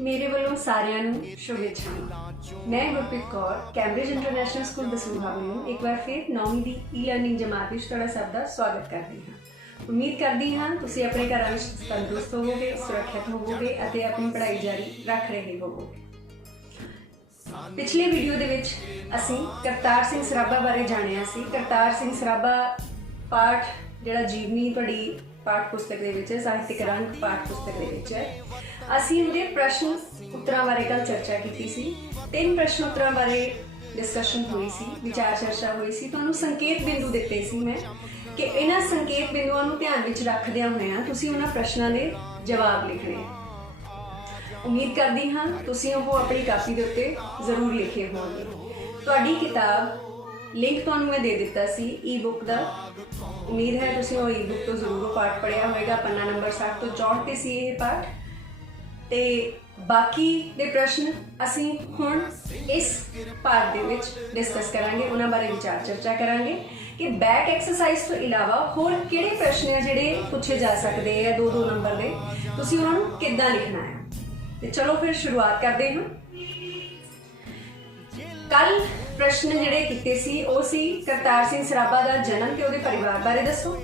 मेरे वालों सारिਆਂ ਨੂੰ शुभेच्छा। मैं Gurpreet Kaur Cambridge international school Dasuya वालों एक बार फिर 9वीं ਦੀ ई-लर्निंग जमात ਵਿੱਚ ਤੁਹਾਡਾ ਸਭ ਦਾ ਸਵਾਗਤ ਕਰਦੀ ਹਾਂ। उम्मीद करती हाँ ਤੁਸੀਂ ਆਪਣੇ ਘਰਾਂ ਵਿੱਚ ਤੰਦਰੁਸਤ ਹੋਵੋਗੇ, ਸੁਰੱਖਿਅਤ ਹੋਵੋਗੇ ਅਤੇ ਆਪਣੀ ਪੜ੍ਹਾਈ ਜਾਰੀ ਰੱਖ ਰਹੇ ਹੋਵੋਗੇ। पिछले वीडियो ਦੇ ਵਿੱਚ ਅਸੀਂ ਕਰਤਾਰ ਸਿੰਘ ਸਰਾਭਾ ਬਾਰੇ ਜਾਣਿਆ ਸੀ। ਕਰਤਾਰ ਸਿੰਘ ਸਰਾਭਾ ਪਾਠ ਜਿਹੜਾ ਜੀਵਨੀ ਤੁਹਾਡੀ ਪਾਠ ਪੁਸਤਕ ਦੇ ਵਿੱਚ ਹੈ, ਸਾਹਿਤਿਕ ਰੰਗ ਪਾਠ ਪੁਸਤਕ ਦੇ ਵਿੱਚ ਹੈ। ਅਸੀਂ ਉਹਦੇ ਪ੍ਰਸ਼ਨ ਉੱਤਰਾਂ ਬਾਰੇ ਕੱਲ ਚਰਚਾ ਕੀਤੀ ਸੀ। 3 ਪ੍ਰਸ਼ਨ ਉੱਤਰਾਂ ਬਾਰੇ डिस्कशन हुई सी, विचार चर्चा हुई सी। ਤੁਹਾਨੂੰ ਸੰਕੇਤ ਬਿੰਦੂ ਦਿੱਤੇ ਸੀ ਮੈਂ ਕਿ ਇਹਨਾਂ ਸੰਕੇਤ ਬਿੰਦੂਆਂ ਨੂੰ ਧਿਆਨ ਵਿੱਚ ਰੱਖਦਿਆਂ ਹੋਇਆਂ ਤੁਸੀਂ ਉਹਨਾਂ ਪ੍ਰਸ਼ਨਾਂ ਦੇ ਜਵਾਬ ਲਿਖਣੇ ਆ। ਉਮੀਦ ਕਰਦੀ ਹਾਂ ਤੁਸੀਂ ਉਹ ਆਪਣੀ ਕਾਪੀ ਦੇ ਉੱਤੇ ਜ਼ਰੂਰ ਲਿਖੇ ਹੋਣਗੇ। ਤੁਹਾਡੀ ਕਿਤਾਬ ਲਿੰਕ ਤੁਹਾਨੂੰ ਮੈਂ ਦੇ ਦਿੱਤਾ ਸੀ ਈ-ਬੁੱਕ ਦਾ। ਉਮੀਦ ਹੈ ਤੁਸੀਂ ਉਹ ਈ-ਬੁੱਕ ਤੋਂ ਜ਼ਰੂਰ ਪਾਠ ਪੜ੍ਹਿਆ ਹੋਵੇਗਾ। ਪੰਨਾ ਨੰਬਰ 60 ਤੋਂ 64 ਤੇ ਸੀ ਇਹ ਪਾਠ। ਤੇ ਬਾਕੀ ਦੇ ਪ੍ਰਸ਼ਨ ਅਸੀਂ ਹੁਣ ਇਸ ਪਾਠ ਦੇ ਵਿੱਚ ਡਿਸਕਸ ਕਰਾਂਗੇ, ਉਹਨਾਂ ਬਾਰੇ ਵਿਚਾਰ ਚਰਚਾ ਕਰਾਂਗੇ ਕਿ ਬੈਕ ਐਕਸਰਸਾਈਜ਼ ਤੋਂ ਇਲਾਵਾ ਹੋਰ ਕਿਹੜੇ ਪ੍ਰਸ਼ਨ ਆ ਜਿਹੜੇ ਪੁੱਛੇ ਜਾ ਸਕਦੇ ਆ 2-2 ਨੰਬਰ ਦੇ, ਤੁਸੀਂ ਉਹਨਾਂ ਨੂੰ ਕਿੱਦਾਂ ਲਿਖਣਾ ਹੈ। ਤੇ ਚਲੋ ਫਿਰ ਸ਼ੁਰੂਆਤ ਕਰਦੇ ਹਾਂ। ਕੱਲ ਪ੍ਰਸ਼ਨ ਜਿਹੜੇ ਕੀਤੇ ਸੀ ਉਹ ਸੀ ਕਰਤਾਰ ਸਿੰਘ ਸਰਾਭਾ ਦਾ ਜਨਮ ਤੇ ਉਹਦੇ ਪਰਿਵਾਰ ਬਾਰੇ ਦੱਸੋ।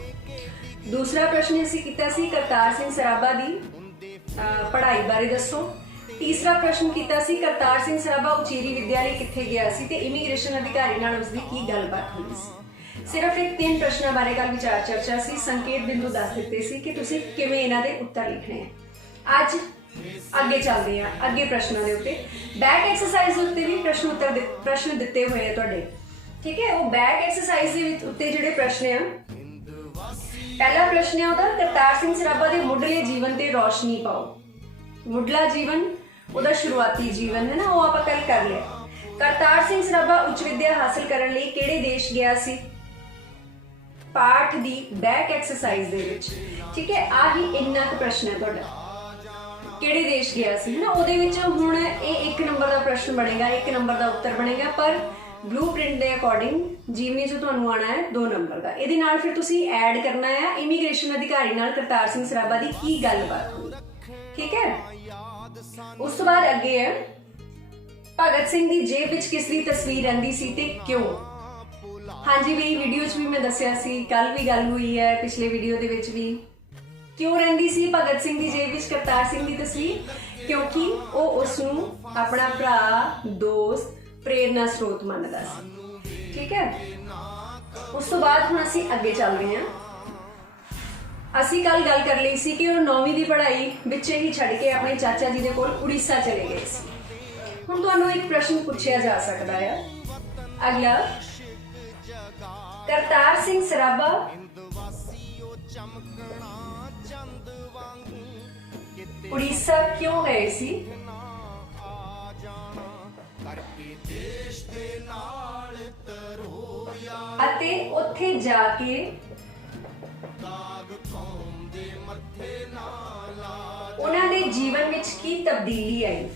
ਦੂਸਰਾ ਪ੍ਰਸ਼ਨ ਅਸੀਂ ਕੀਤਾ ਸੀ ਕਰਤਾਰ ਸਿੰਘ ਸਰਾਭਾ ਦੀ ਪੜ੍ਹਾਈ ਬਾਰੇ ਦੱਸੋ। ਤੀਸਰਾ ਪ੍ਰਸ਼ਨ ਕੀਤਾ ਸੀ ਕਰਤਾਰ ਸਿੰਘ ਸਰਾਭਾ ਉਚੇਰੀ ਵਿਦਿਆਲੇ ਕਿੱਥੇ ਗਿਆ ਸੀ ਤੇ ਇਮੀਗ੍ਰੇਸ਼ਨ ਅਧਿਕਾਰੀ ਨਾਲ ਉਸਦੀ ਕੀ ਗੱਲਬਾਤ ਹੋਈ ਸੀ। ਸਿਰਫ ਇਹ 3 ਪ੍ਰਸ਼ਨਾਂ ਬਾਰੇ ਕੱਲ ਵਿਚਾਰ ਚਰਚਾ ਸੀ। ਸੰਕੇਤ ਬਿੰਦੂ ਦੱਸ ਦਿੱਤੇ ਸੀ ਕਿ ਤੁਸੀਂ ਕਿਵੇਂ ਇਹਨਾਂ ਦੇ ਉੱਤਰ ਲਿਖਣੇ ਆ। ਅੱਜ ਅੱਗੇ ਚੱਲਦੇ ਆ ਅੱਗੇ ਪ੍ਰਸ਼ਨਾਂ ਦੇ ਉੱਤੇ। ਬੈਕ ਐਕਸਰਸਾਈਜ਼ ਉੱਤੇ ਵੀ ਪ੍ਰਸ਼ਨ ਦਿੱਤੇ ਹੋਏ ਆ ਤੁਹਾਡੇ, ਠੀਕ ਹੈ। ਉਹ ਬੈਕ ਐਕਸਰਸਾਈਜ਼ ਦੇ ਵਿੱਚ ਉੱਤੇ ਜਿਹੜੇ ਪ੍ਰਸ਼ਨ ਆ, ਪਹਿਲਾ ਪ੍ਰਸ਼ਨ ਹੈ ਉਹਦਾ ਕਰਤਾਰ ਸਿੰਘ ਸਰਾਭਾ ਦੇ ਮੁੱਢਲੇ ਜੀਵਨ ਤੇ ਰੋਸ਼ਨੀ ਪਾਓ। ਮੁੱਢਲਾ ਜੀਵਨ ਉਹਦਾ ਸ਼ੁਰੂਆਤੀ ਜੀਵਨ ਹੈ ਨਾ, ਉਹ ਆਪਾਂ ਕੱਲ ਕਰ ਲਿਆ। ਕਰਤਾਰ ਸਿੰਘ ਸਰਾਭਾ ਉੱਚ ਵਿੱਦਿਆ ਹਾਸਲ ਕਰਨ ਲਈ ਕਿਹੜੇ ਦੇਸ਼ ਗਿਆ ਸੀ ਪਾਠ ਦੀ ਬੈਕ ਐਕਸਰਸਾਈਜ਼ ਦੇ ਵਿੱਚ, ਠੀਕ ਹੈ। ਆਹੀ ਇੰਨਾ ਕੁ ਪ੍ਰਸ਼ਨ ਹੈ ਤੁਹਾਡਾ, ਕਿਹੜੇ ਦੇਸ਼ ਗਿਆ ਸੀ ਨਾ। ਉਹਦੇ ਵਿੱਚ ਹੁਣ ਇਹ 1 ਨੰਬਰ ਦਾ ਪ੍ਰਸ਼ਨ ਬਣੇਗਾ, 1 ਨੰਬਰ ਦਾ ਉੱਤਰ ਬਣੇਗਾ, ਪਰ ਬਲੂਪ੍ਰਿੰਟ ਦੇ ਅਕੋਰਡਿੰਗ ਜੀਵਨੀ 'ਚ ਤੁਹਾਨੂੰ ਆਉਣਾ ਹੈ 2 ਨੰਬਰ ਦਾ। ਇਹਦੇ ਨਾਲ ਫਿਰ ਤੁਸੀਂ ਐਡ ਕਰਨਾ ਹੈ ਇਮੀਗ੍ਰੇਸ਼ਨ ਅਧਿਕਾਰੀ ਨਾਲ ਕਰਤਾਰ ਸਿੰਘ ਸਰਾਭਾ ਦੀ ਕੀ ਗੱਲਬਾਤ ਹੋਈ, ਠੀਕ ਹੈ। ਉਸ ਤੋਂ ਬਾਅਦ ਅੱਗੇ ਹੈ ਭਗਤ ਸਿੰਘ ਦੀ ਜੇਬ ਵਿੱਚ ਕਿਸ ਦੀ ਤਸਵੀਰ ਰਹਿੰਦੀ ਸੀ ਤੇ ਕਿਉਂ। ਹਾਂਜੀ ਵੀ ਵੀਡੀਓ 'ਚ ਵੀ ਮੈਂ ਦੱਸਿਆ ਸੀ, ਕੱਲ ਵੀ ਗੱਲ ਹੋਈ ਹੈ, ਪਿਛਲੇ ਵੀਡੀਓ ਦੇ ਵਿੱਚ ਵੀ। ਕਿਉਂ ਰਹਿੰਦੀ ਸੀ ਭਗਤ ਸਿੰਘ ਦੀ ਜੇਬ ਵਿੱਚ ਕਰਤਾਰ ਸਿੰਘ ਦੀ ਤਸਵੀਰ? ਕਿਉਂਕਿ ਉਹ ਉਸ ਨੂੰ ਆਪਣਾ ਭਰਾ, ਦੋਸਤ, ਪ੍ਰੇਰਨਾ ਸਰੋਤ ਮੰਨਦਾ ਸੀ, ਠੀਕ ਹੈ। ਉਸ ਤੋਂ ਬਾਅਦ ਹੁਣ ਅਸੀਂ ਅੱਗੇ ਚੱਲਦੇ ਹਾਂ। ਅਸੀਂ ਕੱਲ ਗੱਲ ਕਰ ਲਈ ਸੀ ਕਿ ਉਹ 9ਵੀਂ ਦੀ ਪੜ੍ਹਾਈ ਵਿੱਚੇ ਹੀ ਛੱਡ ਕੇ ਆਪਣੇ ਚਾਚਾ ਜੀ ਦੇ ਕੋਲ ਉੜੀਸਾ ਚਲੇ ਗਏ ਸੀ। ਹੁਣ ਤੁਹਾਨੂੰ ਇੱਕ ਪ੍ਰਸ਼ਨ ਪੁੱਛਿਆ ਜਾ ਸਕਦਾ ਹੈ ਅਗਲਾ, ਕਰਤਾਰ ਸਿੰਘ ਸਰਾਭਾ ਉੜੀਸਾ ਕਿਉਂ ਗਏ ਸੀ? ਅਤੇ ਉੱਥੇ ਜਾ ਕੇ ਉਹਨਾਂ ਦੇ ਜੀਵਨ ਵਿੱਚ ਕੀ ਤਬਦੀਲੀ ਆਈ?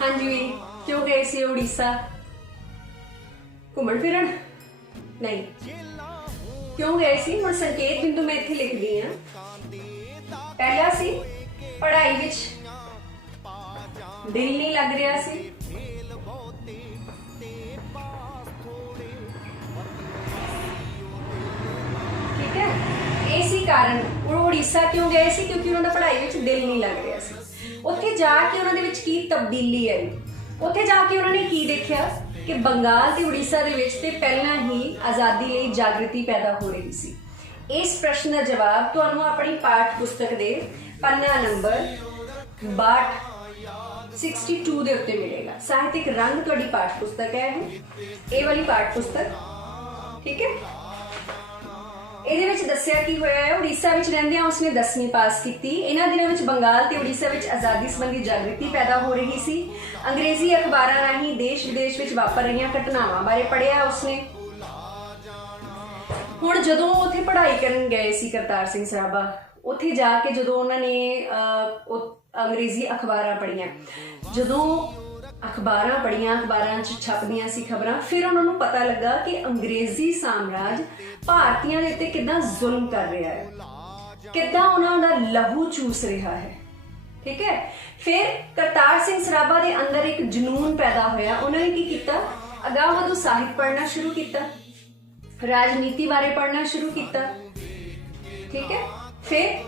ਹਾਂਜੀ ਕਿਉਂ ਗਏ ਸੀ ਉੜੀਸਾ? ਘੁੰਮਣ ਫਿਰਨ? ਨਹੀਂ, ਕਿਉਂ ਗਏ ਸੀ? ਹੁਣ ਸੰਕੇਤ ਬਿੰਦੂ ਮੈਂ ਇੱਥੇ ਲਿਖਦੀ ਹਾਂ। ਪਹਿਲਾ ਸੀ ਪੜ੍ਹਾਈ ਵਿੱਚ ਦਿਲ ਨਹੀਂ ਲੱਗ ਰਿਹਾ ਸੀ, ਠੀਕ ਹੈ। ਇਹ ਸੀ ਕਾਰਨ ਉਹ ਉੜੀਸਾ ਕਿਉਂ ਗਏ ਸੀ, ਕਿਉਂਕਿ ਉਹਨਾਂ ਦਾ ਪੜ੍ਹਾਈ ਵਿੱਚ ਦਿਲ ਨਹੀਂ ਲੱਗ ਰਿਹਾ ਸੀ। ਉੱਥੇ ਜਾ ਕੇ ਉਹਨਾਂ ਦੇ ਵਿੱਚ ਕੀ ਤਬਦੀਲੀ ਆਈ? ਉੱਥੇ ਜਾ ਕੇ ਉਹਨਾਂ ਨੇ ਕੀ ਦੇਖਿਆ ਕਿ ਬੰਗਾਲ ਤੇ ਉੜੀਸਾ ਦੇ ਵਿੱਚ ਤੇ ਪਹਿਲਾਂ ਹੀ ਆਜ਼ਾਦੀ ਲਈ ਜਾਗ੍ਰਿਤੀ ਪੈਦਾ ਹੋ ਰਹੀ ਸੀ। ਇਸ ਪ੍ਰਸ਼ਨ ਦਾ ਜਵਾਬ ਤੁਹਾਨੂੰ ਆਪਣੀ ਪਾਠ ਪੁਸਤਕ ਦੇ ਪੰਨਾ ਨੰਬਰ 62 ਦੇ ਉੱਤੇ ਮਿਲੇਗਾ। ਸਾਹਿਤਿਕ ਰੰਗ ਤੁਹਾਡੀ ਪਾਠ ਪੁਸਤਕ ਹੈ ਇਹ ਵਾਲੀ ਪਾਠ ਪੁਸਤਕ, ਠੀਕ ਹੈ। ਇਹਦੇ ਵਿੱਚ ਦੱਸਿਆ ਕੀ ਹੋਇਆ ਹੈ, ਉੜੀਸਾ ਵਿੱਚ ਰਹਿੰਦਿਆਂ ਉਸਨੇ 10ਵੀਂ ਪਾਸ ਕੀਤੀ। ਇਹਨਾਂ ਦਿਨਾਂ ਵਿੱਚ ਬੰਗਾਲ ਤੇ ਉੜੀਸਾ ਵਿੱਚ ਆਜ਼ਾਦੀ ਸੰਬੰਧੀ ਜਾਗ੍ਰਿਤੀ ਪੈਦਾ ਹੋ ਰਹੀ ਸੀ। ਅੰਗਰੇਜ਼ੀ ਅਖਬਾਰਾਂ ਰਾਹੀਂ ਦੇਸ਼ ਵਿਦੇਸ਼ ਵਿੱਚ ਵਾਪਰ ਰਹੀਆਂ ਘਟਨਾਵਾਂ ਬਾਰੇ ਪੜ੍ਹਿਆ ਉਸਨੇ। ਹੁਣ ਜਦੋਂ ਉੱਥੇ ਪੜ੍ਹਾਈ ਕਰਨ ਗਏ ਸੀ ਕਰਤਾਰ ਸਿੰਘ ਸਰਾਭਾ ਉੱਥੇ ਜਾ ਕੇ ਜਦੋਂ ਉਹਨਾਂ ਨੇ ਅੰਗਰੇਜ਼ੀ ਅਖਬਾਰਾਂ ਪੜ੍ਹੀਆਂ, ਜਦੋਂ ਅਖਬਾਰਾਂ ਪੜ੍ਹੀਆਂ, ਅਖਬਾਰਾਂ 'ਚ ਛਪਦੀਆਂ ਸੀ ਖਬਰਾਂ, ਫਿਰ ਉਹਨਾਂ ਨੂੰ ਪਤਾ ਲੱਗਾ ਕਿ ਅੰਗਰੇਜ਼ੀ ਸਾਮਰਾਜ ਭਾਰਤੀਆਂ ਦੇ ਉੱਤੇ ਕਿੱਦਾਂ ਜ਼ੁਲਮ ਕਰ ਰਿਹਾ ਹੈ, ਕਿੱਦਾਂ ਉਹਨਾਂ ਦਾ ਲਹੂ ਚੂਸ ਰਿਹਾ ਹੈ। ਠੀਕ ਹੈ, ਫਿਰ ਕਰਤਾਰ ਸਿੰਘ ਸਰਾਭਾ ਦੇ ਅੰਦਰ ਇੱਕ ਜਨੂਨ ਪੈਦਾ ਹੋਇਆ। ਉਹਨਾਂ ਨੇ ਕੀ ਕੀਤਾ, ਅਗਾਂਹ ਵਧੂ ਸਾਹਿਤ ਪੜ੍ਹਨਾ ਸ਼ੁਰੂ ਕੀਤਾ, ਰਾਜਨੀਤੀ ਬਾਰੇ ਪੜ੍ਹਨਾ ਸ਼ੁਰੂ ਕੀਤਾ। ਠੀਕ ਹੈ, ਫਿਰ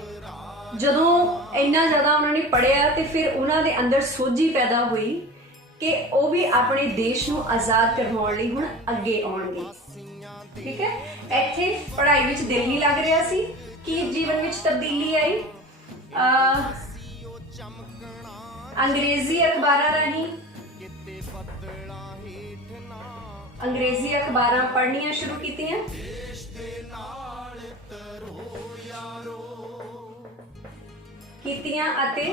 ਜਦੋਂ ਇੰਨਾ ਜ਼ਿਆਦਾ ਉਹਨਾਂ ਨੇ ਪੜ੍ਹਿਆ ਤੇ ਫਿਰ ਉਹਨਾਂ ਦੇ ਅੰਦਰ ਸੋਝੀ ਪੈਦਾ ਹੋਈ ਕਿ ਉਹ ਵੀ ਆਪਣੇ ਦੇਸ਼ ਨੂੰ ਆਜ਼ਾਦ ਕਰਵਾਉਣ ਲਈ ਹੁਣ ਅੱਗੇ ਆਉਣਗੇ। ਠੀਕ ਹੈ, ਇੱਥੇ ਪੜ੍ਹਾਈ ਵਿੱਚ ਦਿਲ ਨਹੀਂ ਲੱਗ ਰਿਹਾ ਸੀ ਕਿ ਜੀਵਨ ਵਿੱਚ ਤਬਦੀਲੀ ਆਈ। ਅੰਗਰੇਜ਼ੀ ਅਖਬਾਰਾਂ ਰਾਹੀਂ ਅੰਗਰੇਜ਼ੀ ਅਖਬਾਰਾਂ ਪੜ੍ਹਨੀਆਂ ਸ਼ੁਰੂ ਕੀਤੀਆਂ। ਅਤੇ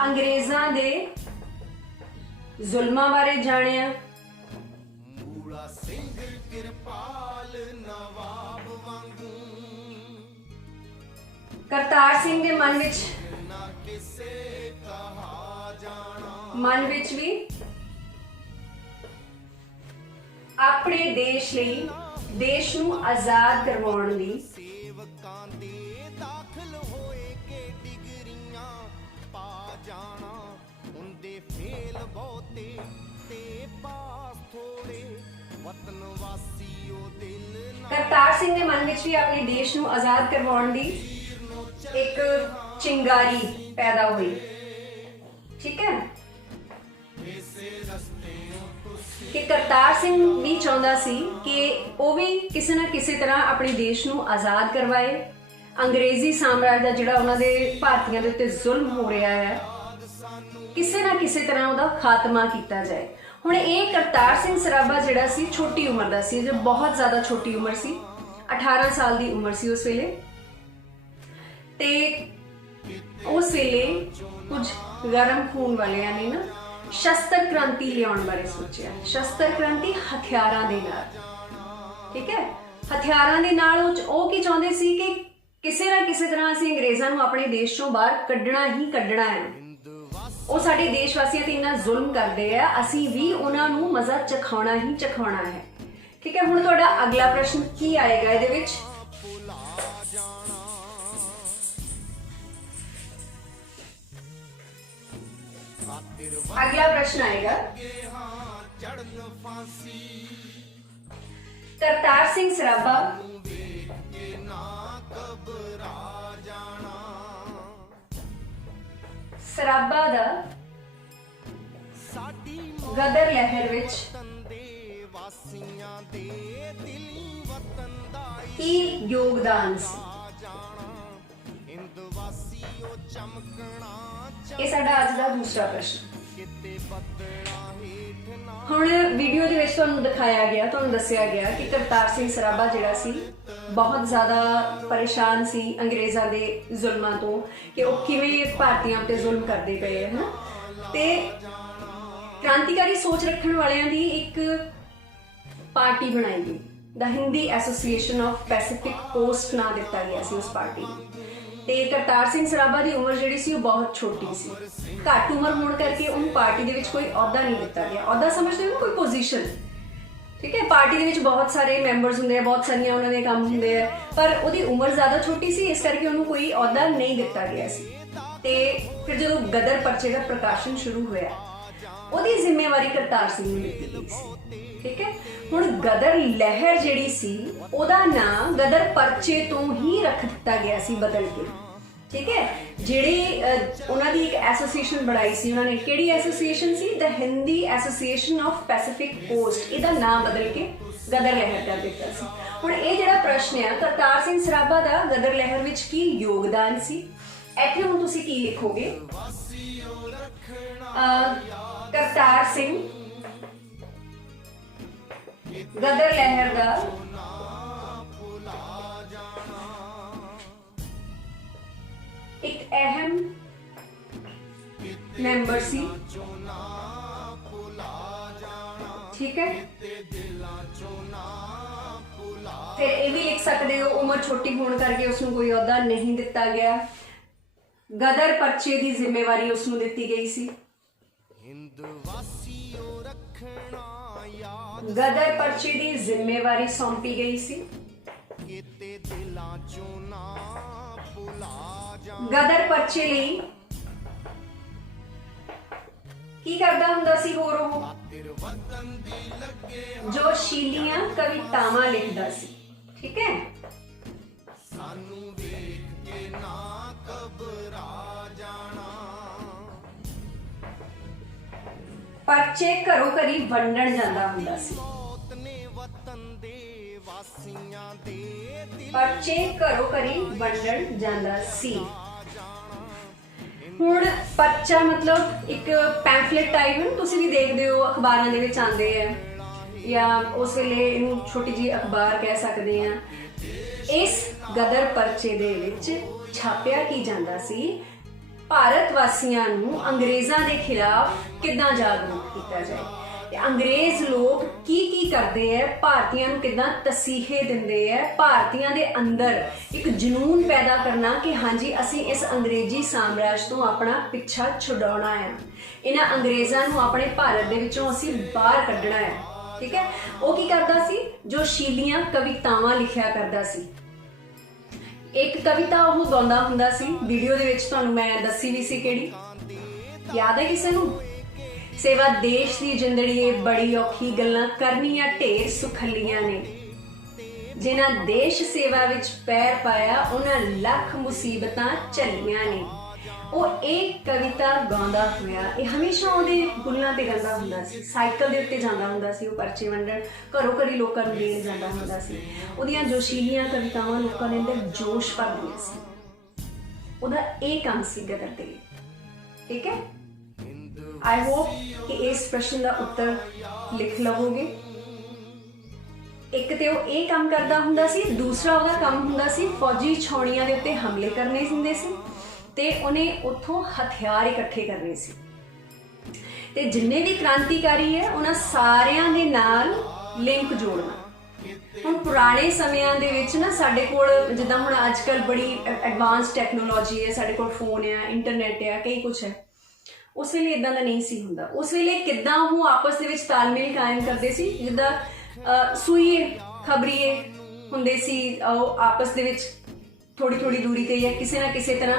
ਅੰਗਰੇਜ਼ਾਂ ਦੇ ਜ਼ੁਲਮਾਂ ਬਾਰੇ ਜਾਣਿਆ। ਕਰਤਾਰ ਸਿੰਘ ਦੇ ਮਨ ਵਿੱਚ ਵੀ ਆਪਣੇ ਦੇਸ਼ ਲਈ, ਦੇਸ਼ ਨੂੰ ਆਜ਼ਾਦ ਕਰਵਾਉਣ ਲਈ ਕਰਤਾਰ ਸਿੰਘ ਦੇ ਮਨ ਵਿੱਚ ਵੀ ਆਪਣੇ ਦੇਸ਼ ਨੂੰ ਆਜ਼ਾਦ ਕਰਵਾਉਣ ਦੀ ਇੱਕ ਚਿੰਗਾਰੀ ਪੈਦਾ ਹੋਈ। ਠੀਕ ਹੈ, ਕਿ ਕਰਤਾਰ ਸਿੰਘ ਵੀ ਚਾਹੁੰਦਾ ਸੀ ਕਿ ਉਹ ਵੀ ਕਿਸੇ ਨਾ ਕਿਸੇ ਤਰ੍ਹਾਂ ਆਪਣੇ ਦੇਸ਼ ਨੂੰ ਆਜ਼ਾਦ ਕਰਵਾਏ, ਅੰਗਰੇਜ਼ੀ ਸਾਮਰਾਜ ਦਾ ਜਿਹੜਾ ਉਹਨਾਂ ਦੇ ਭਾਰਤੀਆਂ ਦੇ ਉੱਤੇ ਜ਼ੁਲਮ ਹੋ ਰਿਹਾ ਹੈ, ਕਿਸੇ ਨਾ ਕਿਸੇ ਤਰ੍ਹਾਂ ਉਹਦਾ ਖਾਤਮਾ ਕੀਤਾ ਜਾਏ। ਹੁਣ ਇਹ ਕਰਤਾਰ ਸਿੰਘ ਸਰਾਭਾ ਜਿਹੜਾ ਸੀ ਛੋਟੀ ਉਮਰ ਦਾ ਸੀ, ਜੋ ਬਹੁਤ ਜ਼ਿਆਦਾ ਛੋਟੀ ਉਮਰ ਸੀ, 18 ਸਾਲ ਦੀ ਉਮਰ ਸੀ ਉਸ ਵੇਲੇ। ਤੇ ਉਸ ਵੇਲੇ ਕੁਝ ਗਰਮ ਖੂਨ ਵਾਲਿਆਂ ਨੇ ਨਾ ਸ਼ਸਤਰ ਕ੍ਰਾਂਤੀ ਲਿਆਉਣ ਬਾਰੇ ਸੋਚਿਆ। ਸ਼ਸਤਰ ਕ੍ਰਾਂਤੀ ਹਥਿਆਰਾਂ ਦੇ ਨਾਲ। ਠੀਕ ਹੈ, ਹਥਿਆਰਾਂ ਦੇ ਨਾਲ ਉਹ ਕੀ ਚਾਹੁੰਦੇ ਸੀ ਕਿ ਕਿਸੇ ਨਾ ਕਿਸੇ ਤਰ੍ਹਾਂ ਅਸੀਂ ਅੰਗਰੇਜ਼ਾਂ ਨੂੰ ਆਪਣੇ ਦੇਸ਼ ਚੋਂ ਬਾਹਰ ਕੱਢਣਾ ਹੀ ਕੱਢਣਾ ਹੈ। ਉਹ ਸਾਡੇ ਦੇਸ਼ ਵਾਸੀਆਂ ਤੇ ਇੰਨਾ ਜ਼ੁਲਮ ਕਰਦੇ ਆ, ਅਸੀਂ ਵੀ ਉਹਨਾਂ ਨੂੰ ਮਜ਼ਾ ਚਖਾਉਣਾ ਹੀ ਚਖਾਉਣਾ ਹੈ। ਠੀਕ ਹੈ, ਹੁਣ ਤੁਹਾਡਾ ਅਗਲਾ ਪ੍ਰਸ਼ਨ ਕੀ ਆਏਗਾ ਇਹਦੇ ਵਿੱਚ? अगला प्रश्न आएगा, करतार सिंह सराभा सराभा दा गदर लहर विच की योगदान सी? ਇਹ ਸਾਡਾ ਅੱਜ ਦਾ ਦੂਸਰਾ ਪ੍ਰਸ਼ਨ। ਹੁਣ ਵੀਡੀਓ ਦੇ ਵਿੱਚ ਤੁਹਾਨੂੰ ਦਿਖਾਇਆ ਗਿਆ, ਤੁਹਾਨੂੰ ਦੱਸਿਆ ਗਿਆ ਕਿ ਕਰਤਾਰ ਸਿੰਘ ਸਰਾਭਾ ਜਿਹੜਾ ਸੀ ਬਹੁਤ ਜ਼ਿਆਦਾ ਪਰੇਸ਼ਾਨ ਸੀ ਅੰਗਰੇਜ਼ਾਂ ਦੇ ਜ਼ੁਲਮਾਂ ਤੋਂ, ਕਿ ਉਹ ਕਿਵੇਂ ਭਾਰਤੀਆਂ ਉੱਤੇ ਜ਼ੁਲਮ ਕਰਦੇ ਪਏ ਹਨ। ਤੇ ਕ੍ਰਾਂਤੀਕਾਰੀ ਸੋਚ ਰੱਖਣ ਵਾਲਿਆਂ ਦੀ ਇੱਕ ਪਾਰਟੀ ਬਣਾਈ ਗਈ, ਦਾ Hindi association of Pacific coast ਨਾਂ ਦਿੱਤਾ ਗਿਆ ਸੀ ਉਸ ਪਾਰਟੀ ਨੂੰ। ਤੇ ਕਰਤਾਰ ਸਿੰਘ ਸਰਾਭਾ ਦੀ ਉਮਰ ਜਿਹੜੀ ਸੀ ਉਹ ਬਹੁਤ ਛੋਟੀ ਸੀ, ਘੱਟ ਉਮਰ ਹੋਣ ਕਰਕੇ ਉਹਨੂੰ ਪਾਰਟੀ ਦੇ ਵਿੱਚ ਕੋਈ ਅਹੁਦਾ ਨਹੀਂ ਦਿੱਤਾ ਗਿਆ। ਅਹੁਦਾ ਸਮਝਦੇ ਹੋ, ਕੋਈ ਪੋਜੀਸ਼ਨ। ਠੀਕ ਹੈ, ਪਾਰਟੀ ਦੇ ਵਿੱਚ ਬਹੁਤ ਸਾਰੇ ਮੈਂਬਰਸ ਹੁੰਦੇ ਆ, ਬਹੁਤ ਸਾਰੀਆਂ ਉਹਨਾਂ ਦੇ ਕੰਮ ਹੁੰਦੇ ਆ, ਪਰ ਉਹਦੀ ਉਮਰ ਜ਼ਿਆਦਾ ਛੋਟੀ ਸੀ, ਇਸ ਕਰਕੇ ਉਹਨੂੰ ਕੋਈ ਅਹੁਦਾ ਨਹੀਂ ਦਿੱਤਾ ਗਿਆ ਸੀ। ਤੇ ਫਿਰ ਜਦੋਂ ਗਦਰ ਪਰਚੇ ਦਾ ਪ੍ਰਕਾਸ਼ਨ ਸ਼ੁਰੂ ਹੋਇਆ, ਉਹਦੀ ਜ਼ਿੰਮੇਵਾਰੀ ਕਰਤਾਰ ਸਿੰਘ ਨੂੰ ਦਿੱਤੀ ਗਈ ਸੀ। ਠੀਕ ਹੈ, ਹੁਣ ਗਦਰ ਲਹਿਰ ਜਿਹੜੀ ਸੀ ਉਹਦਾ ਨਾਂ ਗਦਰ ਪਰਚੇ ਤੋਂ ਹੀ ਰੱਖ ਦਿੱਤਾ ਗਿਆ ਸੀ ਬਦਲ ਕੇ। ਠੀਕ ਹੈ, ਜਿਹੜੀ ਉਹਨਾਂ ਦੀ ਇੱਕ ਐਸੋਸੀਏਸ਼ਨ ਬਣਾਈ ਸੀ ਉਹਨਾਂ ਨੇ, ਕਿਹੜੀ association C? The Hindi association of Pacific cost. ਇਹਦਾ ਨਾਮ ਬਦਲ ਕੇ ਗਦਰ ਲਹਿਰ ਕਰ ਦਿੱਤਾ ਸੀ। ਹੁਣ ਇਹ ਜਿਹੜਾ ਪ੍ਰਸ਼ਨ ਹੈ, ਕਰਤਾਰ ਸਿੰਘ ਸਰਾਭਾ ਦਾ ਗਦਰ ਲਹਿਰ ਵਿੱਚ ਕੀ ਯੋਗਦਾਨ ਸੀ, ਇੱਥੇ ਹੁਣ ਤੁਸੀਂ ਕੀ ਲਿਖੋਗੇ? ਕਰਤਾਰ ਸਿੰਘ गदर लहर का एक अहम मैंबर सी। ठीक है, फिर ये भी लिख सकते हो उम्र छोटी होने करके उसनूं कोई अहुदा नहीं दिता गया। गदर पर्चे की जिम्मेवारी उसनूं दिती गई सी। गदर पर्चे की जिम्मेवारी सौंपी गई सी। गदर पर्चे लई की करदा हुंदा सी होर ओह जोशीलियां कवितावां लिखदा सी। ठीक है, पर्चे घरों घरी वंडण जांदा हुंदा सी। पर्चे घरों घरी वंडण जांदा सी। हुण पर्चा मतलब एक पैम्फलेट टाइप है, तुसीं भी देखदे हो अखबारां दे विच आंदे है, या उस वेले इहनूं छोटी जी अखबार कह सकदे हां। इस गदर पर्चे दे विच छापिया की जांदा सी भारत वासियां नूं अंग्रेज़ां दे खिलाफ किद्दां जागरूक कीता जाए, अंग्रेज लोग की करते हैं, भारतीयों नूं किद्दां तसीहे दिंदे है, भारतीयों दे अंदर एक जनून पैदा करना कि हाँ जी असीं इस अंग्रेजी साम्राज तो अपना पिछा छुड़ाउणा है, इन्हां अंग्रेज़ां नूं अपने भारत दे विचों असीं बाहर कढणा है। ठीक है, वो की करदा सी जोशीलियां कवितावां लिखिया करदा सी। एक कविता वो गाउंदा हुंदा सी, वीडियो दे विच तुहानूं मैं दस्सी भी सी, किहड़ी याद है किसे नूं? सेवा देश की जिंदड़ी बड़ी औखी गल्लां करनियां ढेर सुखलियां ने, जिन्हां देश सेवा विच पैर पाया उन्हां लख मुसीबतां झल्लियां ने। वो एक कविता गाउंदा होया, ये हमेशा उहदे बुल्लां ते गांदा हुंदा सी, साइकिल दे उत्ते जांदा हुंदा सी, वो पर्चे वंडण घरों घरी लोकां नूं देण जांदा हुंदा सी। उहदियां जोशीलियां कवितावां लोकां दे अंदर जोश भरदियां सी। उहदा ये काम सी गदर ते। ठीक है, आई होप कि इस प्रश्न का उत्तर लिख लवोगे। एक तो वो ये काम करता हुंदा सी, दूसरा वह काम हुंदा सी फौजी छाउणियां दे उत्ते हमले करने हुंदे सी ते उन्हें उत्थों हथियार इकट्ठे करने सी। ते जिन्ने भी क्रांतिकारी है उन्हां सारियां दे नाल लिंक जोड़ना। हुण पुराने समयां दे विच ना साडे कोल जिद्दां हुण अजकल बड़ी एडवांस टैक्नोलॉजी है, साडे कोल फोन है, इंटरनेट है, कई कुछ है। उस वेले इदां दा नहीं सी हुंदा। उस वेले किद्दां वो आपस दे विच तालमेल कायम करदे सी, जिद्दां सूई खबरीए हुंदे सी, आपस दे विच थोड़ी थोड़ी दूरी ते या किसी ना किसी तरह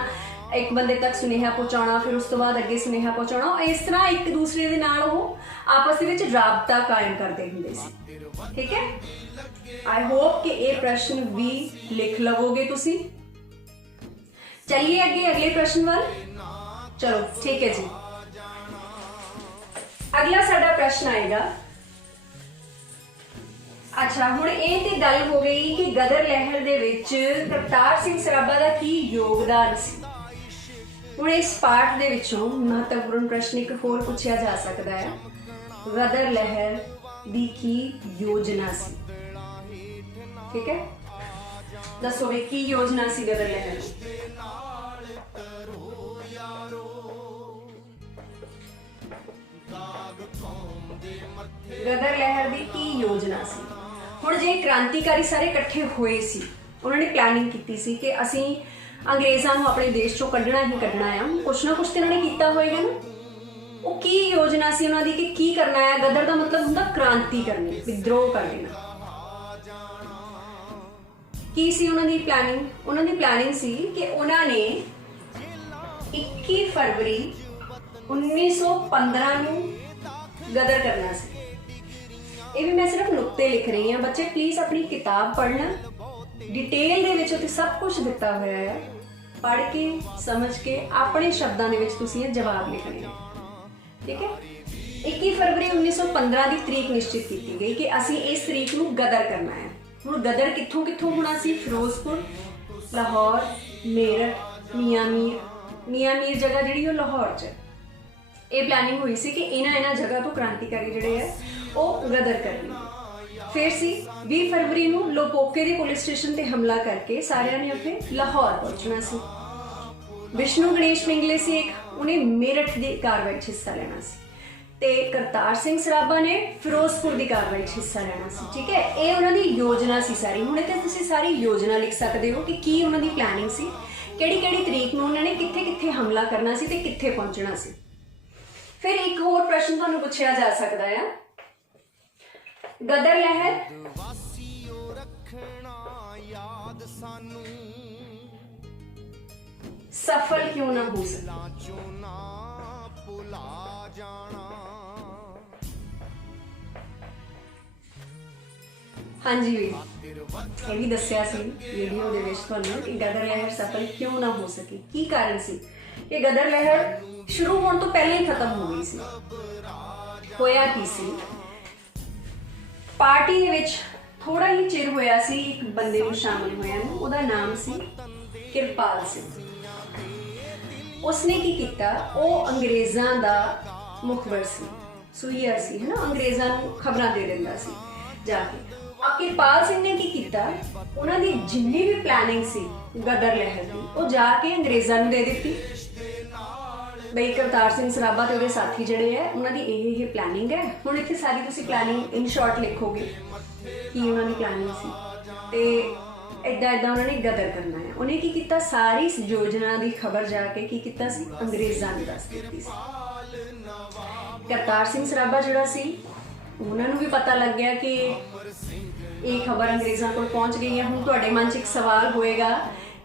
एक बंदे तक सुनेहा पहुंचाना, फिर उस तो बाद अगे सुनेहा पहुंचाना, इस तरह एक दूसरे दे नाल ओह आपस दे विच राबता कायम करदे हुंदे सी। ठीक है, आई होप कि ये प्रश्न भी लिख लवोगे तुसी। चलिए अगे अगले प्रश्न वाल। चलो ठीक है जी, अगला साडा प्रश्न आएगा। अच्छा, हुण ये ते गल हो गई कि गदर लहर दे विच करतार सिंह सराभा दा की योगदान सी। हुण इस पाठ दे विचों महत्वपूर्ण प्रश्न एक होर पूछा जा सकता है, गदर लहर दी की योजना सी। ठीक है, दसो वे की योजना सी गदर लहर दी? गदर लहर दी की योजना सी? हुण जे क्रांतिकारी सारे इकट्ठे होए सी, उन्होंने प्लानिंग की सी कि असीं अंग्रेज़ां नूं अपने देश चों कढना ही कढना है, कुछ ना कुछ तो इन्होंने कीता होएगा ना। वो की योजना सी उन्हां दी कि की करना है? गदर दा मतलब हुंदा क्रांति करनी, विद्रोह कर देना। की सी उन्हां दी प्लानिंग? उन्हां दी प्लानिंग सी कि उन्हां ने 21 फरवरी 1915 नूं गदर करना सी। ये भी मैं सिर्फ नुक्ते लिख रही हूँ, बच्चे प्लीज अपनी किताब पढ़ना, डिटेल दे विच उत्ते सब कुछ दिता होया है, पढ़ के समझ के अपने शब्दों दे विच तुसीं ये जवाब लिखने हैं। ठीक है, 21 फरवरी 1915 की तरीक निश्चित की गई कि असीं इस तरीक नूं गदर करना है। हुण गदर कित्थों कित्थों होना सी? फिरोजपुर, लाहौर, मेरठ, मियामीर जगह जिहड़ी लाहौर च। ये प्लानिंग हुई सी कि इन्हां जगह तो क्रांतिकारी जिहड़े है वो गदर करनी। फिर सी 20 फरवरी नूं लोपोके के पुलिस स्टेशन ते हमला करके सारिਆਂ ने अपने लाहौर पहुंचना सी। विष्णु गणेश पिंगले से एक उन्हें मेरठ की कार्रवाई हिस्सा लेना सी। ਤੇ ਕਰਤਾਰ ਸਿੰਘ ਸਰਾਭਾ ਨੇ ਫਿਰੋਜ਼ਪੁਰ ਦੀ ਕਾਰਵਾਈ 'ਚ ਹਿੱਸਾ ਲੈਣਾ ਸੀ। ਠੀਕ ਹੈ, ਇਹ ਉਹਨਾਂ ਦੀ ਯੋਜਨਾ ਸੀ ਸਾਰੀ। ਹੁਣ ਇੱਥੇ ਤੁਸੀਂ ਸਾਰੀ ਯੋਜਨਾ ਲਿਖ ਸਕਦੇ ਹੋ ਕਿ ਕੀ ਉਹਨਾਂ ਦੀ ਪਲੈਨਿੰਗ ਸੀ, ਕਿਹੜੀ ਕਿਹੜੀ ਤਰੀਕ ਨੂੰ ਉਹਨਾਂ ਨੇ ਕਿੱਥੇ ਕਿੱਥੇ ਹਮਲਾ ਕਰਨਾ ਸੀ ਤੇ ਕਿੱਥੇ ਪਹੁੰਚਣਾ ਸੀ। ਫਿਰ ਇੱਕ ਹੋਰ ਪ੍ਰਸ਼ਨ ਤੁਹਾਨੂੰ ਪੁੱਛਿਆ ਜਾ ਸਕਦਾ ਹੈ, ਗਦਰ ਲਹਿਰ ਸਫਲ ਕਿਉਂ ਨਾ ਹੋ ਸਕੀ? ਹਾਂਜੀ ਵੀ ਇਹ ਵੀ ਦੱਸਿਆ ਸੀ ਵੀਡੀਓ ਦੇ ਵਿੱਚ ਤੁਹਾਨੂੰ ਕਿ ਗਦਰ ਲਹਿਰ ਸਫਲ ਕਿਉਂ ਨਾ ਹੋ ਸਕੀ। ਕੀ ਕਾਰਨ ਸੀ ਕਿ ਗਦਰ ਲਹਿਰ ਸ਼ੁਰੂ ਹੋਣ ਤੋਂ ਪਹਿਲਾਂ ਹੀ ਖਤਮ ਹੋ ਗਈ ਸੀ। ਹੋਇਆ ਕੀ ਸੀ, ਪਾਰਟੀ ਦੇ ਵਿੱਚ ਥੋੜਾ ਹੀ ਚਿਰ ਹੋਇਆ ਸੀ ਇੱਕ ਬੰਦੇ ਨੂੰ ਸ਼ਾਮਲ ਹੋਇਆ ਨੂੰ, ਉਹਦਾ ਨਾਮ ਸੀ ਕਿਰਪਾਲ ਸਿੰਘ। ਉਸਨੇ ਕੀ ਕੀਤਾ, ਉਹ ਅੰਗਰੇਜ਼ਾਂ ਦਾ ਮੁਖਬਰ ਸੀ, ਸੂਈਆ ਸੀ, ਹੈ ਨਾ, ਅੰਗਰੇਜ਼ਾਂ ਨੂੰ ਖਬਰਾਂ ਦੇ ਦਿੰਦਾ ਸੀ ਜਾ ਕੇ। ਕਿਰਪਾਲ ਸਿੰਘ ਨੇ ਕੀ ਕੀਤਾ, ਉਹਨਾਂ ਦੀ ਜਿੰਨੀ ਵੀ ਪਲੈਨਿੰਗ ਸੀ ਗਦਰ ਲਹਿਰ ਦੀ, ਉਹ ਜਾ ਕੇ ਅੰਗਰੇਜ਼ਾਂ ਨੂੰ ਦੇ ਦਿੱਤੀ। ਬਈ ਕਰਤਾਰ ਸਿੰਘ ਸਰਾਭਾ ਤੇ ਉਹਦੇ ਸਾਥੀ ਜਿਹੜੇ ਹੈ ਉਹਨਾਂ ਦੀ ਇਹ ਪਲੈਨਿੰਗ ਹੈ। ਹੁਣ ਇੱਥੇ ਸਾਰੀ ਤੁਸੀਂ ਪਲੈਨਿੰਗ ਇਨ ਸ਼ਾਰਟ ਲਿਖੋਗੇ ਕੀ ਉਹਨਾਂ ਦੀ ਪਲੈਨਿੰਗ ਸੀ, ਤੇ ਏਦਾਂ ਉਹਨਾਂ ਨੇ ਗਦਰ ਕਰਨਾ ਹੈ। ਉਹਨੇ ਕੀ ਕੀਤਾ, ਸਾਰੀ ਯੋਜਨਾ ਦੀ ਖਬਰ ਜਾ ਕੇ ਕੀ ਕੀਤਾ ਸੀ, ਅੰਗਰੇਜ਼ਾਂ ਨੂੰ ਦੱਸ ਦਿੱਤੀ ਸੀ। ਕਰਤਾਰ ਸਿੰਘ ਸਰਾਭਾ ਜਿਹੜਾ ਸੀ ਉਹਨਾਂ ਨੂੰ ਵੀ ਪਤਾ ਲੱਗ ਗਿਆ ਕਿ ਇਹ ਖਬਰ ਅੰਗਰੇਜ਼ਾਂ ਕੋਲ ਪਹੁੰਚ ਗਈ ਹੈ। ਹੁਣ ਤੁਹਾਡੇ ਮਨ 'ਚ ਇੱਕ ਸਵਾਲ ਹੋਏਗਾ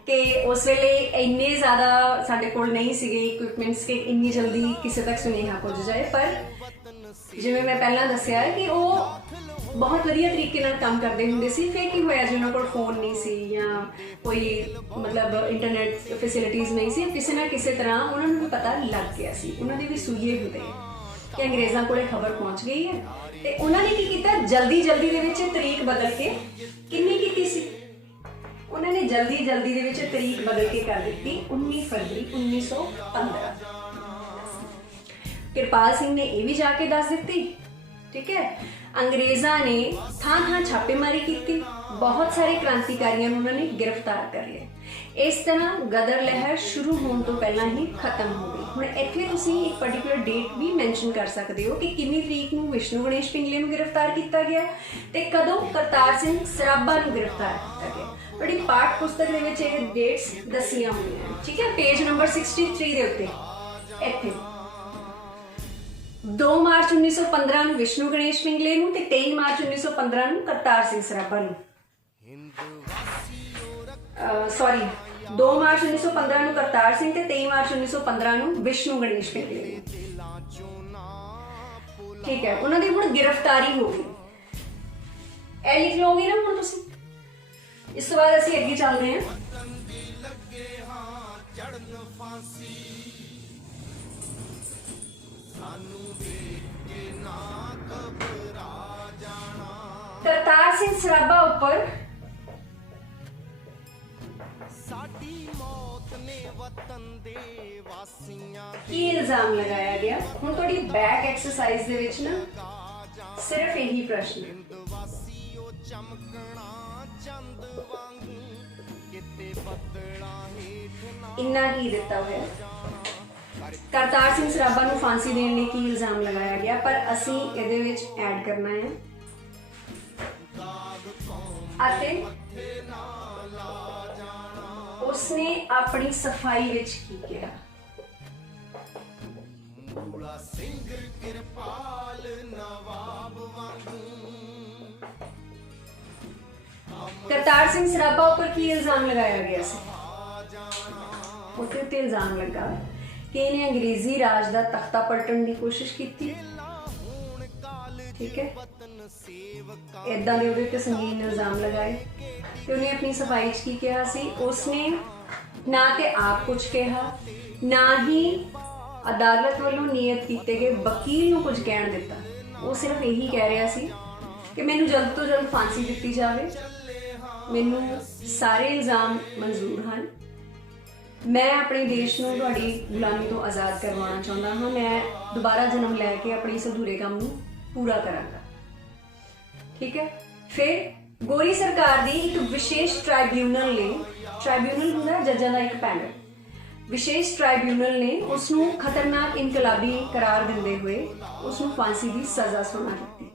ਕਿ ਉਸ ਵੇਲੇ ਇੰਨੇ ਜ਼ਿਆਦਾ ਸਾਡੇ ਕੋਲ ਨਹੀਂ ਸੀਗੇ ਇਕਵਿਪਮੈਂਟਸ ਕਿ ਇੰਨੀ ਜਲਦੀ ਕਿਸੇ ਤੱਕ ਸੁਨੇਹਾ ਪਹੁੰਚ ਜਾਏ, ਪਰ ਜਿਵੇਂ ਮੈਂ ਪਹਿਲਾਂ ਦੱਸਿਆ ਕਿ ਉਹ ਬਹੁਤ ਵਧੀਆ ਤਰੀਕੇ ਨਾਲ ਕੰਮ ਕਰਦੇ ਹੁੰਦੇ ਸੀ। ਫਿਰ ਕੀ ਹੋਇਆ ਜੀ, ਉਹਨਾਂ ਕੋਲ ਫੋਨ ਨਹੀਂ ਸੀ ਜਾਂ ਕੋਈ ਮਤਲਬ ਇੰਟਰਨੈਟ ਫੈਸਿਲਿਟੀਜ਼ ਨਹੀਂ ਸੀ, ਕਿਸੇ ਨਾ ਕਿਸੇ ਤਰ੍ਹਾਂ ਉਹਨਾਂ ਨੂੰ ਵੀ ਪਤਾ ਲੱਗ ਗਿਆ ਸੀ, ਉਹਨਾਂ ਦੇ ਵੀ ਸੂਈਏ ਹੁੰਦੇ ਕਿ ਅੰਗਰੇਜ਼ਾਂ ਕੋਲੇ ਖਬਰ ਪਹੁੰਚ ਗਈ ਹੈ। ਤੇ ਉਹਨਾਂ ਨੇ ਕੀ ਕੀਤਾ, ਜਲਦੀ ਦੇ ਵਿੱਚ ਤਰੀਕ ਬਦਲ ਕੇ ਕਿੰਨੀ ਕੀਤੀ ਸੀ, ਉਹਨਾਂ ਨੇ ਜਲਦੀ ਦੇ ਵਿੱਚ ਤਰੀਕ ਬਦਲ ਕੇ ਕਰ ਦਿੱਤੀ 19 ਫਰਵਰੀ 1915। ਕਿਰਪਾਲ ਸਿੰਘ ਨੇ ਇਹ ਵੀ ਜਾ ਕੇ ਦੱਸ ਦਿੱਤੀ। ਠੀਕ ਹੈ, ਅੰਗਰੇਜ਼ਾਂ ਨੇ ਥਾਂ ਛਾਪੇਮਾਰੀ ਕੀਤੀ, ਬਹੁਤ ਸਾਰੇ ਕ੍ਰਾਂਤੀਕਾਰੀਆਂ ਨੂੰ ਉਹਨਾਂ ਨੇ ਗ੍ਰਿਫਤਾਰ ਕਰ ਲਿਆ। ਇਸ ਤਰ੍ਹਾਂ ਗਦਰ ਲਹਿਰ ਸ਼ੁਰੂ ਹੋਣ ਤੋਂ ਪਹਿਲਾਂ ਹੀ ਖਤਮ ਹੋ ਗਈ। ਹੁਣ ਇੱਥੇ ਤੁਸੀਂ ਇੱਕ ਪਾਰਟਿਕੂਲਰ ਡੇਟ ਵੀ ਮੈਂਸ਼ਨ ਕਰ ਸਕਦੇ ਹੋ ਕਿ ਕਿੰਨੀ ਤਰੀਕ ਨੂੰ ਵਿਸ਼ਨੂੰ ਗਣੇਸ਼ ਪਿੰਗਲੇ ਨੂੰ ਗ੍ਰਿਫਤਾਰ ਕੀਤਾ ਗਿਆ ਤੇ ਕਦੋਂ ਕਰਤਾਰ ਸਿੰਘ ਸਰਾਭਾ ਨੂੰ ਗ੍ਰਿਫਤਾਰ ਕੀਤਾ ਗਿਆ। ਤੁਹਾਡੀ ਪਾਠ ਪੁਸਤਕ ਦੇ ਵਿੱਚ ਇਹ ਡੇਟਸ ਦੱਸੀਆਂ ਹੋਈਆਂ। ਠੀਕ ਹੈ, ਪੇਜ ਨੰਬਰ 63 ਦੇ ਉੱਤੇ ਇੱਥੇ 2 ਮਾਰਚ 1915 ਨੂੰ ਵਿਸ਼ਨੂੰ ਗਣੇਸ਼ ਪਿੰਗਲੇ ਨੂੰ ਤੇ 23 ਮਾਰਚ 1915 ਨੂੰ ਕਰਤਾਰ ਸਿੰਘ ਸਰਾਭਾ ਨੂੰ 2 ਮਾਰਚ 1915 ਨੂੰ ਕਰਤਾਰ ਸਿੰਘ ਤੇ 23 ਮਾਰਚ 1915 ਨੂੰ ਵਿਸ਼ਨੂੰ ਗਣੇਸ਼ ਪਿੰਗਲੇ ਨੂੰ। ਠੀਕ ਹੈ, ਉਹਨਾਂ ਦੀ ਹੁਣ ਗ੍ਰਿਫਤਾਰੀ ਹੋ ਗਈ। ਇਹ ਲਿਖ ਲਓਗੇ ਨਾ ਹੁਣ ਤੁਸੀਂ। ਇਸ ਤੋਂ ਬਾਅਦ ਅਸੀਂ ਅੱਗੇ ਚੱਲਦੇ ਹਾਂ। ਕਰਤਾਰ ਸਿੰਘ ਸਰਾਭਾ ਉੱਪਰ ਕੀ ਇਲਜ਼ਾਮ ਲਗਾਇਆ ਗਿਆ। ਹੁਣ ਤੁਹਾਡੀ ਬੈਕ ਐਕਸਰਸਾਈਜ਼ ਦੇ ਵਿੱਚ ਨਾ ਸਿਰਫ ਇਹੀ ਪ੍ਰਸ਼ਨ ਹੈ। ਇੰਨਾ ਹੀ ਦਿੱਤਾ ਹੋਇਆ, ਕਰਤਾਰ ਸਿੰਘ ਸਰਾਭਾ ਨੂੰ ਫਾਂਸੀ ਦੇਣ ਲਈ ਕੀ ਇਲਜ਼ਾਮ ਲਗਾਇਆ ਗਿਆ, ਪਰ ਅਸੀਂ ਇਹਦੇ ਵਿੱਚ ਐਡ ਕਰਨਾ ਹੈ ਅਤੇ ਉਸਨੇ ਆਪਣੀ ਸਫਾਈ ਵਿੱਚ ਕੀ ਕਿਹਾ। ਕਰਤਾਰ ਸਿੰਘ ਸਰਾਭਾ ਉੱਪਰ ਕੀ ਇਲਜ਼ਾਮ ਲਗਾਇਆ ਗਿਆ ਸੀ। ਉਹਦੇ ਉੱਤੇ ਇਲਜ਼ਾਮ ਲੱਗਾ ਕਿ ਇਹਨੇ ਅੰਗਰੇਜ਼ੀ ਰਾਜ ਦਾ ਤਖਤਾ ਪਲਟਣ ਦੀ ਕੋਸ਼ਿਸ਼ ਕੀਤੀ। ਠੀਕ ਹੈ, ਏਦਾਂ ਦੇ ਉਹਦੇ ਉੱਤੇ ਸੰਗੀਨ ਇਲਜ਼ਾਮ ਲਗਾਏ ਤੇ ਉਹਨੇ ਆਪਣੀ ਸਫਾਈ 'ਚ ਕੀ ਕਿਹਾ ਸੀ। ਉਸਨੇ ਨਾ ਤੇ ਆਪ ਕੁਝ ਕਿਹਾ, ਨਾ ਹੀ ਅਦਾਲਤ ਵੱਲੋਂ ਨਿਯਤ ਕੀਤੇ ਗਏ ਵਕੀਲ ਨੂੰ ਕੁਝ ਕਹਿਣ ਦਿੱਤਾ। ਉਹ ਸਿਰਫ ਇਹੀ ਕਹਿ ਰਿਹਾ ਸੀ ਕਿ ਮੈਨੂੰ ਜਲਦ ਤੋਂ ਜਲਦ ਫਾਂਸੀ ਦਿੱਤੀ ਜਾਵੇ, ਮੈਨੂੰ ਸਾਰੇ ਇਲਜ਼ਾਮ ਮਨਜ਼ੂਰ ਹਨ, ਮੈਂ ਆਪਣੇ ਦੇਸ਼ ਨੂੰ ਤੁਹਾਡੀ ਗੁਲਾਮੀ ਤੋਂ ਆਜ਼ਾਦ ਕਰਵਾਉਣਾ ਚਾਹੁੰਦਾ ਹਾਂ, ਮੈਂ ਦੁਬਾਰਾ ਜਨਮ ਲੈ ਕੇ ਆਪਣੇ ਇਸ ਅਧੂਰੇ ਕੰਮ ਨੂੰ ਪੂਰਾ ਕਰਾਂਗਾ। ਠੀਕ ਹੈ, ਫਿਰ ਗੋਰੀ ਸਰਕਾਰ ਦੀ ਇੱਕ ਵਿਸ਼ੇਸ਼ ਟ੍ਰਾਈਬਿਊਨਲ ਨੇ, ਟ੍ਰਾਈਬਿਊਨਲ ਹੁੰਦਾ ਜੱਜਾਂ ਦਾ ਇੱਕ ਪੈਨਲ, ਵਿਸ਼ੇਸ਼ ਟ੍ਰਾਈਬਿਊਨਲ ਨੇ ਉਸ ਨੂੰ ਖਤਰਨਾਕ ਇਨਕਲਾਬੀ ਕਰਾਰ ਦਿੰਦੇ ਹੋਏ ਉਸ ਨੂੰ ਫਾਂਸੀ ਦੀ ਸਜ਼ਾ ਸੁਣਾ ਦਿੱਤੀ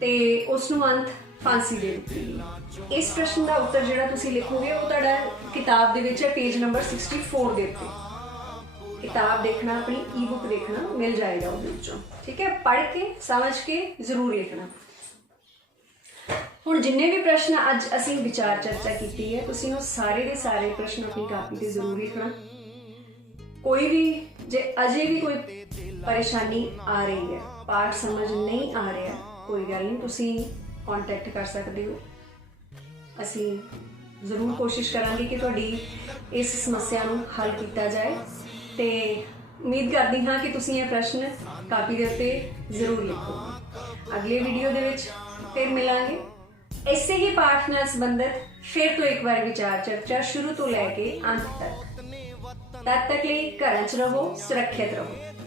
ਤੇ ਉਸ ਨੂੰ ਅੰਤ ਫਾਂਸੀ ਦੇ ਦਿੱਤੀ। ਇਸ ਪ੍ਰਸ਼ਨ ਦਾ ਉੱਤਰ ਜਿਹੜਾ ਤੁਸੀਂ ਲਿਖੋਗੇ ਉਹ ਤੁਹਾਡਾ ਕਿਤਾਬ ਦੇ ਵਿੱਚ ਹੈ, ਪੇਜ ਨੰਬਰ 64 ਦੇ ਉੱਤੇ। किताब देखना, अपनी ई बुक देखना, मिल जाएगा वो। ठीक है, पढ़ के समझ के जरूर लिखना। हुण जिन्ने भी प्रश्न अज असीं विचार चर्चा की है, तुसीं वो सारे के सारे प्रश्न अपनी कापी ते जरूर लिखना। कोई भी जे अजे भी कोई परेशानी आ रही है, पाठ समझ नहीं आ रहा, कोई गल नहीं, तुसीं कॉन्टैक्ट कर सकते हो। असीं जरूर कोशिश करांगे कि तुहाडी इस समस्या नूं हल किया जाए। तो उम्मीद करती हाँ कि तुसीं ये प्रश्न कापी के उत्ते जरूर लिखोगे। अगले वीडियो दे विच फिर मिलांगे इसे ही पाठ नाल संबंधित फिर तो एक बार विचार चर्चा शुरू तो लैके अंत तक। तद तक लिए घरां च रहो, सुरक्षित रहो।